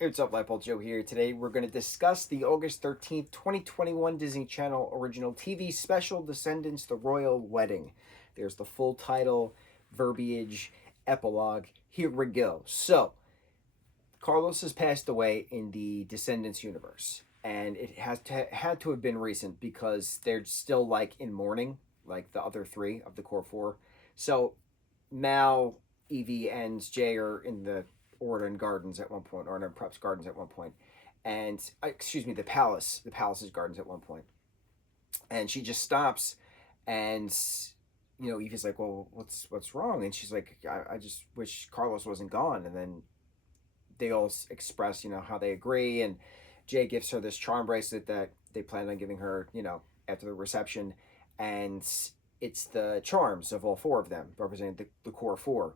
Hey, what's up, lightboltjoe here. Today we're going to discuss the August 13th, 2021 Disney Channel original TV special, Descendants, The Royal Wedding. There's the full title, verbiage, epilogue. Here we go. So, Carlos has passed away in the Descendants universe, and it had to have been recent because they're still like in mourning, like the other three of the core four. So, Mal, Evie, and Jay are in the Orton Gardens at one point, or in Prep's Gardens at one point, and excuse me, the palace's gardens at one point, and she just stops, and Evie's like, "Well, what's wrong?" And she's like, "I just wish Carlos wasn't gone." And then they all express, how they agree, and Jay gives her this charm bracelet that they plan on giving her, after the reception, and it's the charms of all four of them representing the core four,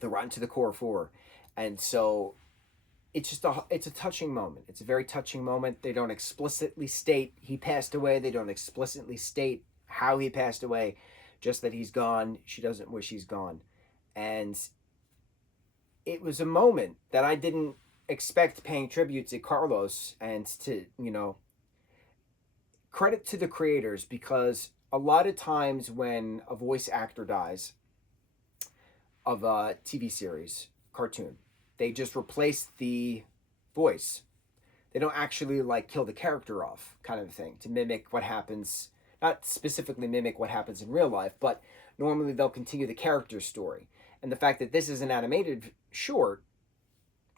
the rotten to the core four. And so it's a touching moment. It's a very touching moment. They don't explicitly state he passed away. They don't explicitly state how he passed away, just that he's gone. She doesn't wish he's gone. And it was a moment that I didn't expect, paying tribute to Carlos, and to, credit to the creators, because a lot of times when a voice actor dies of a TV series, cartoon, they just replace the voice. They don't actually like kill the character off, kind of thing, to mimic what happens, not specifically mimic what happens in real life, but normally they'll continue the character's story. And the fact that this is an animated short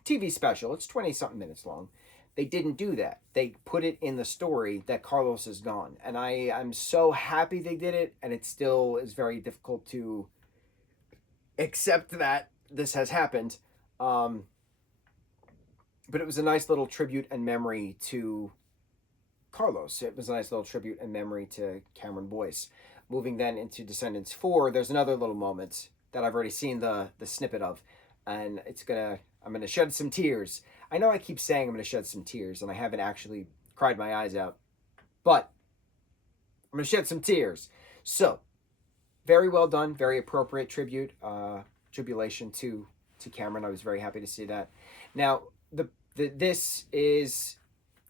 TV special, it's 20 something minutes long, they didn't do that. They put it in the story that Carlos is gone. And I'm so happy they did it, and it still is very difficult to accept that this has happened. But it was a nice little tribute and memory to Carlos. It was a nice little tribute and memory to Cameron Boyce. Moving then into Descendants 4, there's another little moment that I've already seen the snippet of, and I'm gonna shed some tears. I know I keep saying I'm gonna shed some tears, and I haven't actually cried my eyes out, but I'm gonna shed some tears. So, very well done, very appropriate tribulation to Cameron. I was very happy to see that. Now, this is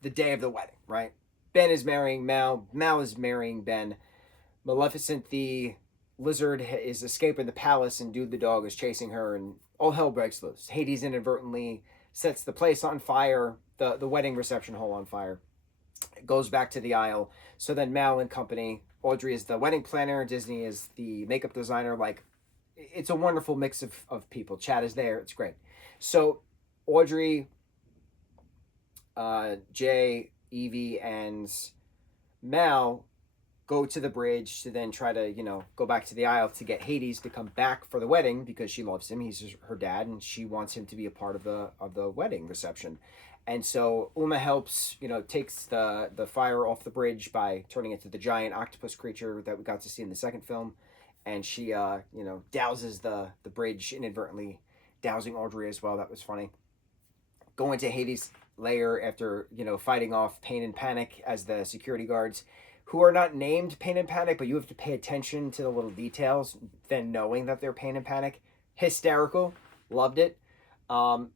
the day of the wedding, right? Ben is marrying Mal. Mal is marrying Ben. Maleficent, the lizard, is escaping the palace, and Dude the dog is chasing her, and all hell breaks loose. Hades inadvertently sets the place on fire, the wedding reception hall on fire. It goes back to the aisle. So then Mal and company, Audrey is the wedding planner, Disney is the makeup designer. Like, it's a wonderful mix of people. Chad is there. It's great. So Audrey, Jay, Evie, and Mal go to the bridge to then try to, go back to the aisle to get Hades to come back for the wedding, because she loves him. He's her dad, and she wants him to be a part of the wedding reception. And so Uma helps, takes the fire off the bridge by turning into the giant octopus creature that we got to see in the second film. And she, douses the bridge inadvertently, dousing Audrey as well. That was funny. Going to Hades' lair after, fighting off Pain and Panic as the security guards, who are not named Pain and Panic, but you have to pay attention to the little details, then knowing that they're Pain and Panic. Hysterical. Loved it. And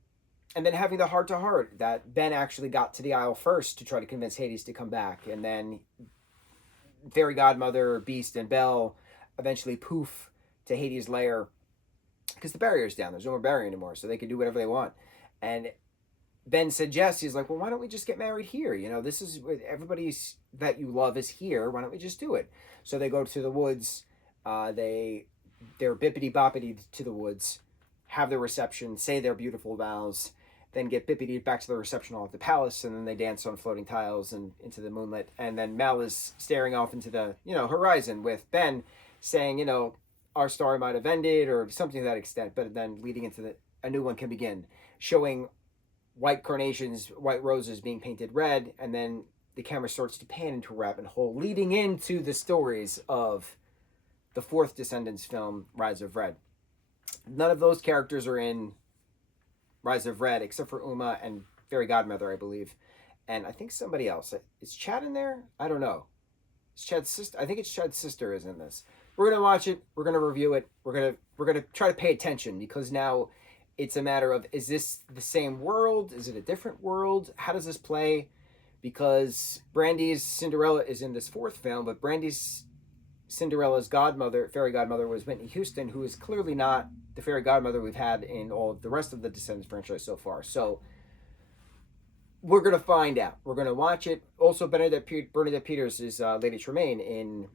then having the heart-to-heart that Ben actually got to the aisle first to try to convince Hades to come back. And then Fairy Godmother, Beast, and Belle eventually poof to Hades' lair, because the barrier's down. There's no more barrier anymore, so they can do whatever they want. And Ben suggests, he's like, well, why don't we just get married here? This is everybody's that you love is here. Why don't we just do it? So they go to the woods. They're bippity boppity to the woods, have their reception, say their beautiful vows, then get bippity back to the reception hall at the palace, and then they dance on floating tiles and into the moonlit. And then Mal is staring off into the horizon with Ben, saying, our story might have ended, or something to that extent, but then leading into a new one can begin, showing white carnations, white roses being painted red, and then the camera starts to pan into a rabbit hole, leading into the stories of the fourth Descendants film, Rise of Red. None of those characters are in Rise of Red, except for Uma and Fairy Godmother, I believe. And I think somebody else. Is Chad in there? I don't know. Is Chad's sister? I think it's Chad's sister is in this. We're gonna watch it. We're gonna review it. We're gonna try to pay attention, because now It's a matter of, is this the same world? Is it a different world? How does this play? Because Brandy's Cinderella is in this fourth film, but Brandy's Cinderella's godmother, fairy godmother, was Whitney Houston, who is clearly not the fairy godmother we've had in all of the rest of the Descendants franchise so far. So we're going to find out. We're going to watch it. Also, Bernadette Peters is Lady Tremaine in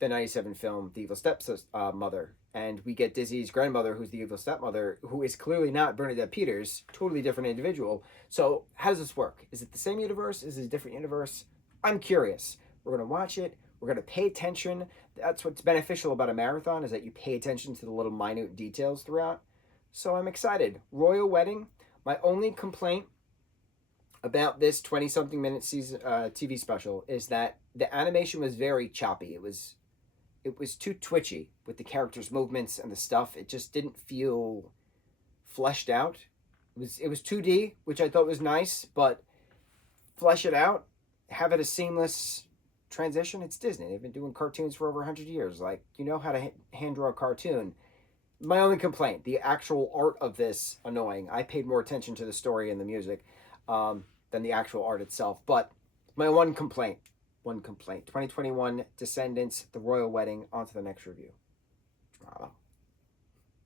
the 97 film The Evil Stepmother. And we get Dizzy's grandmother, who's the evil stepmother, who is clearly not Bernadette Peters, totally different individual. So how does this work? Is it the same universe? Is it a different universe? I'm curious. We're going to watch it. We're going to pay attention. That's what's beneficial about a marathon, is that you pay attention to the little minute details throughout. So I'm excited. Royal Wedding. My only complaint about this 20-something minute season TV special is that the animation was very choppy. It was too twitchy with the characters' movements and the stuff. It just didn't feel fleshed out. It was 2D, which I thought was nice, but flesh it out, have it a seamless transition. It's Disney. They've been doing cartoons for over 100 years. Like, you know how to hand draw a cartoon. My only complaint, the actual art of this, annoying. I paid more attention to the story and the music than the actual art itself. But my one complaint. 2021 Descendants, The Royal Wedding. On to the next review.